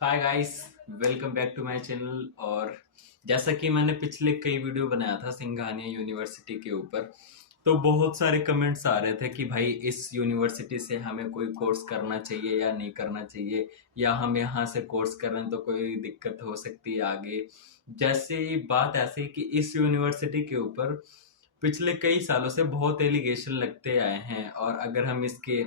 Hi guys, welcome back to my channel. और जैसा कि मैंने पिछले कई वीडियो बनाया था सिंघानिया यूनिवर्सिटी के ऊपर, तो बहुत सारे कमेंट्स आ रहे थे कि भाई इस यूनिवर्सिटी से हमें कोई कोर्स करना चाहिए या नहीं करना चाहिए, या हम यहाँ से कोर्स कर रहे हैं तो कोई दिक्कत हो सकती है आगे। जैसे बात ऐसी कि इस यूनिवर्सिटी के ऊपर पिछले कई सालों से बहुत एलिगेशन लगते आए हैं, और अगर हम इसके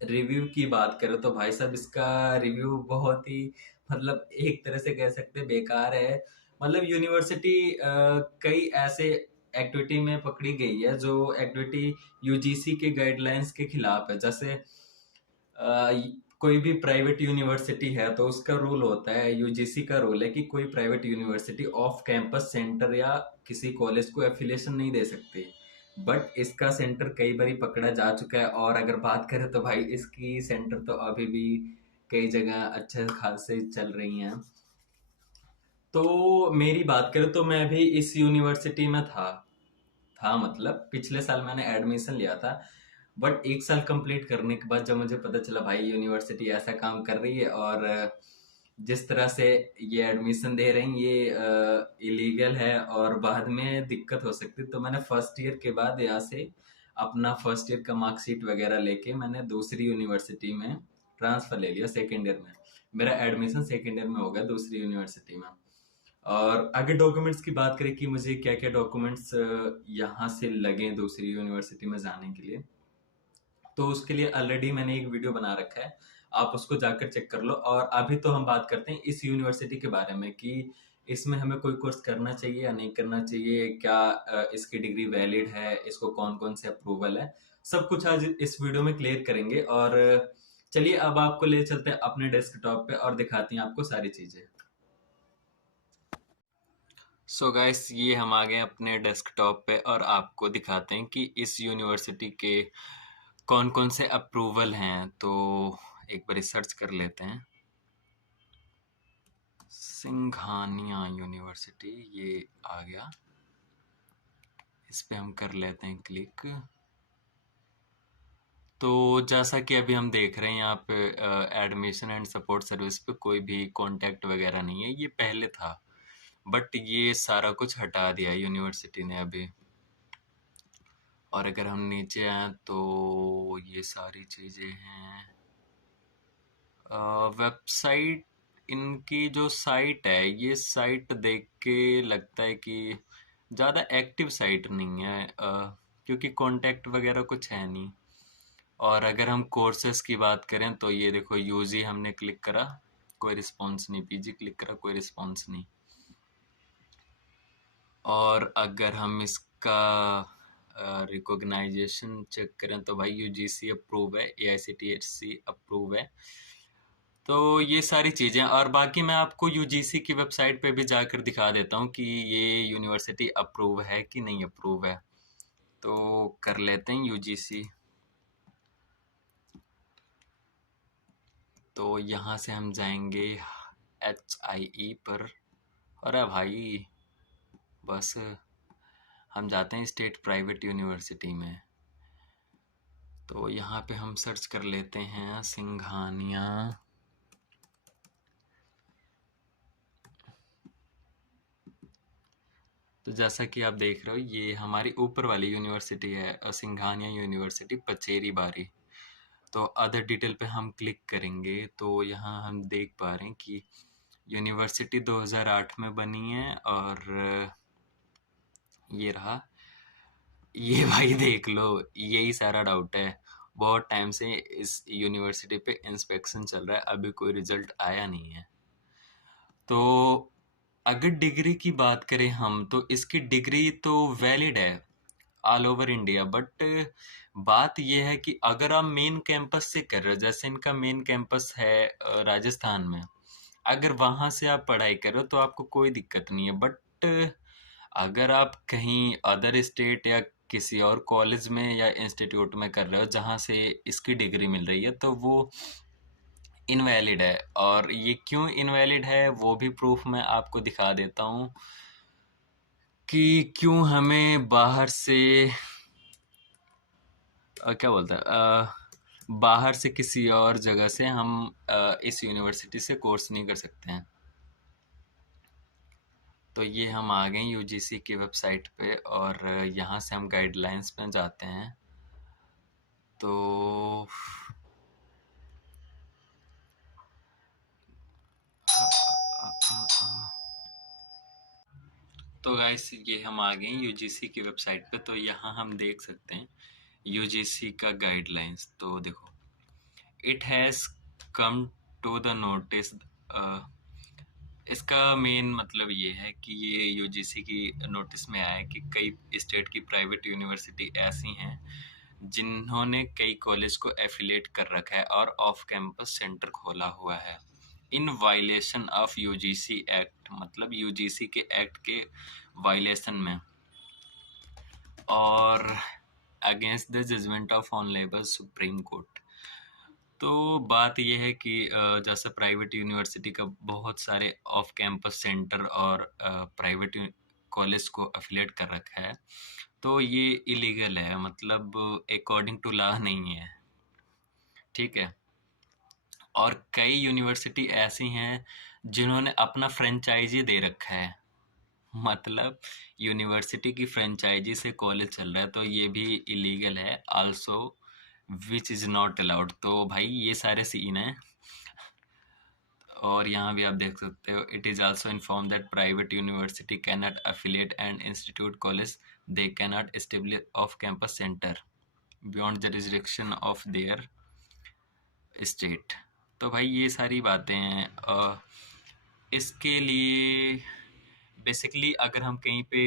रिव्यू की बात करें तो भाई साहब इसका रिव्यू बहुत ही मतलब एक तरह से कह सकते हैं बेकार है। मतलब यूनिवर्सिटी कई ऐसे एक्टिविटी में पकड़ी गई है जो एक्टिविटी यूजीसी के गाइडलाइंस के खिलाफ है। जैसे कोई भी प्राइवेट यूनिवर्सिटी है तो उसका रूल होता है, यूजीसी का रूल है कि कोई private university off campus centre या किसी कॉलेज को एफिलिएशन नहीं दे सकती। बट इसका सेंटर कई बार पकड़ा जा चुका है, और अगर बात करें तो भाई इसकी सेंटर तो अभी भी कई जगह अच्छे खासे चल रही हैं। तो मेरी बात करें तो मैं भी इस यूनिवर्सिटी में था मतलब पिछले साल मैंने एडमिशन लिया था। बट एक साल कंप्लीट करने के बाद जब मुझे पता चला भाई यूनिवर्सिटी ऐसा काम कर रही है, और जिस तरह से ये एडमिशन दे रही ये इलीगल है और बाद में दिक्कत हो सकती, तो मैंने फर्स्ट ईयर के बाद यहाँ से अपना फर्स्ट ईयर का मार्कशीट वगैरह लेके मैंने दूसरी यूनिवर्सिटी में ट्रांसफर ले लिया। सेकेंड ईयर में मेरा एडमिशन सेकेंड ईयर में हो गया दूसरी यूनिवर्सिटी में। और आगे डॉक्यूमेंट्स की बात करें कि मुझे क्या क्या डॉक्यूमेंट्स यहाँ से लगे दूसरी यूनिवर्सिटी में जाने के लिए, तो उसके लिए ऑलरेडी मैंने एक वीडियो बना रखा है, आप उसको जाकर चेक कर लो। और अभी तो हम बात करते हैं इस यूनिवर्सिटी के बारे में कि इसमें हमें कोई कोर्स करना चाहिए या नहीं करना चाहिए, क्या इसकी डिग्री वैलिड है, इसको कौन कौन से अप्रूवल है, सब कुछ आज इस वीडियो में क्लियर करेंगे। और चलिए अब आपको ले चलते हैं अपने डेस्कटॉप पे और दिखाती हैं आपको सारी चीजें। सो गाइस, ये हम आ गए अपने डेस्कटॉप पे और आपको दिखाते हैं कि इस यूनिवर्सिटी के कौन कौन से अप्रूवल हैं। तो एक बार सर्च कर लेते हैं, सिंघानिया यूनिवर्सिटी ये आ गया, इस पे हम कर लेते हैं क्लिक। तो जैसा कि अभी हम देख रहे हैं यहाँ पे एडमिशन एंड सपोर्ट सर्विस पे कोई भी कांटेक्ट वगैरह नहीं है, ये पहले था बट ये सारा कुछ हटा दिया यूनिवर्सिटी ने अभी। और अगर हम नीचे आए तो ये सारी चीज़ें हैं। वेबसाइट, इनकी जो साइट है ये साइट देख के लगता है कि ज़्यादा एक्टिव साइट नहीं है, क्योंकि कांटेक्ट वगैरह कुछ है नहीं। और अगर हम कोर्सेज की बात करें तो ये देखो, यूजी हमने क्लिक करा कोई रिस्पॉन्स नहीं, पीजी क्लिक करा कोई रिस्पॉन्स नहीं। और अगर हम इसका रिकॉग्नाइजेशन चेक करें तो भाई यूजीसी अप्रूव है, एआईसीटीएससी अप्रूव है। तो ये सारी चीज़ें, और बाकी मैं आपको यूजीसी की वेबसाइट पे भी जाकर दिखा देता हूँ कि ये यूनिवर्सिटी अप्रूव है कि नहीं अप्रूव है। तो कर लेते हैं यूजीसी। तो यहाँ से हम जाएंगे HIE पर। अरे भाई बस हम जाते हैं स्टेट प्राइवेट यूनिवर्सिटी में। तो यहाँ पे हम सर्च कर लेते हैं सिंघानिया। तो जैसा कि आप देख रहे हो ये हमारी ऊपर वाली यूनिवर्सिटी है, सिंघानिया यूनिवर्सिटी पचेरी बारी। तो अदर डिटेल पे हम क्लिक करेंगे तो यहाँ हम देख पा रहे हैं कि यूनिवर्सिटी 2008 में बनी है। और ये रहा, ये भाई देख लो, यही सारा डाउट है। बहुत टाइम से इस यूनिवर्सिटी पे इंस्पेक्शन चल रहा है, अभी कोई रिजल्ट आया नहीं है। तो अगर डिग्री की बात करें हम तो इसकी डिग्री तो वैलिड है ऑल ओवर इंडिया। बट बात यह है कि अगर आप मेन कैंपस से कर रहे हो, जैसे इनका मेन कैंपस है राजस्थान में, अगर वहां से आप पढ़ाई करो तो आपको कोई दिक्कत नहीं है। बट अगर आप कहीं अदर स्टेट या किसी और कॉलेज में या इंस्टीट्यूट में कर रहे हो जहाँ से इसकी डिग्री मिल रही है तो वो इनवैलिड है। और ये क्यों इनवैलिड है वो भी प्रूफ मैं आपको दिखा देता हूँ कि क्यों हमें बाहर से क्या बोलता है बाहर से किसी और जगह से हम इस यूनिवर्सिटी से कोर्स नहीं कर सकते हैं। तो ये हम आ गए यूजीसी की वेबसाइट पे और यहाँ से हम गाइडलाइंस में जाते हैं। तो गाइस ये हम आ गए यूजीसी की वेबसाइट पे। तो यहाँ हम देख सकते हैं यूजीसी का गाइडलाइंस। तो देखो, it has come to the notice. इसका मेन मतलब ये है कि ये यूजीसी की नोटिस में आया है कि कई स्टेट की प्राइवेट यूनिवर्सिटी ऐसी हैं जिन्होंने कई कॉलेज को एफिलिएट कर रखा है और ऑफ कैंपस सेंटर खोला हुआ है in violation of UGC act, मतलब यूजीसी के एक्ट के वायलेशन में, और against the judgment of honourable supreme court. तो बात यह है कि जैसे प्राइवेट यूनिवर्सिटी का बहुत सारे ऑफ कैंपस सेंटर और प्राइवेट कॉलेज को अफिलिएट कर रखा है, तो ये इलीगल है, मतलब अकॉर्डिंग टू लॉ नहीं है, ठीक है। और कई यूनिवर्सिटी ऐसी हैं जिन्होंने अपना फ्रेंचाइजी दे रखा है, मतलब यूनिवर्सिटी की फ्रेंचाइजी से कॉलेज चल रहा है, तो ये भी इलीगल है also, which is not allowed. तो भाई ये सारे सीन हैं। और यहाँ भी आप देख सकते हो, it is also inform that private university can not affiliate and institute college, they can not establish off campus centre beyond the restriction of their state. तो भाई ये सारी बातें हैं। इसके लिए बेसिकली अगर हम कहीं पे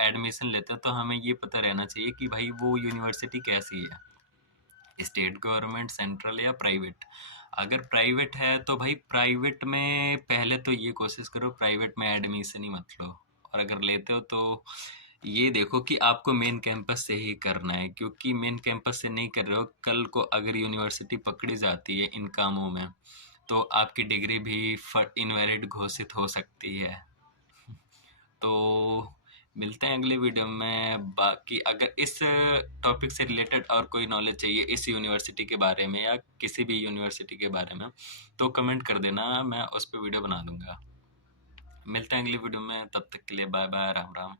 एडमिशन लेते हैं तो हमें ये पता रहना चाहिए कि भाई वो यूनिवर्सिटी कैसी है, स्टेट गवर्नमेंट, सेंट्रल या प्राइवेट। अगर प्राइवेट है तो भाई प्राइवेट में पहले तो ये कोशिश करो प्राइवेट में एडमिशन ही मत लो, और अगर लेते हो तो ये देखो कि आपको मेन कैंपस से ही करना है, क्योंकि मेन कैंपस से नहीं कर रहे हो, कल को अगर यूनिवर्सिटी पकड़ी जाती है इन कामों में तो आपकी डिग्री भी इनवैलिड घोषित हो सकती है। तो मिलते हैं अगले वीडियो में। बाकी अगर इस टॉपिक से रिलेटेड और कोई नॉलेज चाहिए इस यूनिवर्सिटी के बारे में या किसी भी यूनिवर्सिटी के बारे में तो कमेंट कर देना, मैं उस पर वीडियो बना दूंगा। मिलते हैं अगली वीडियो में, तब तक के लिए बाय बाय, राम राम।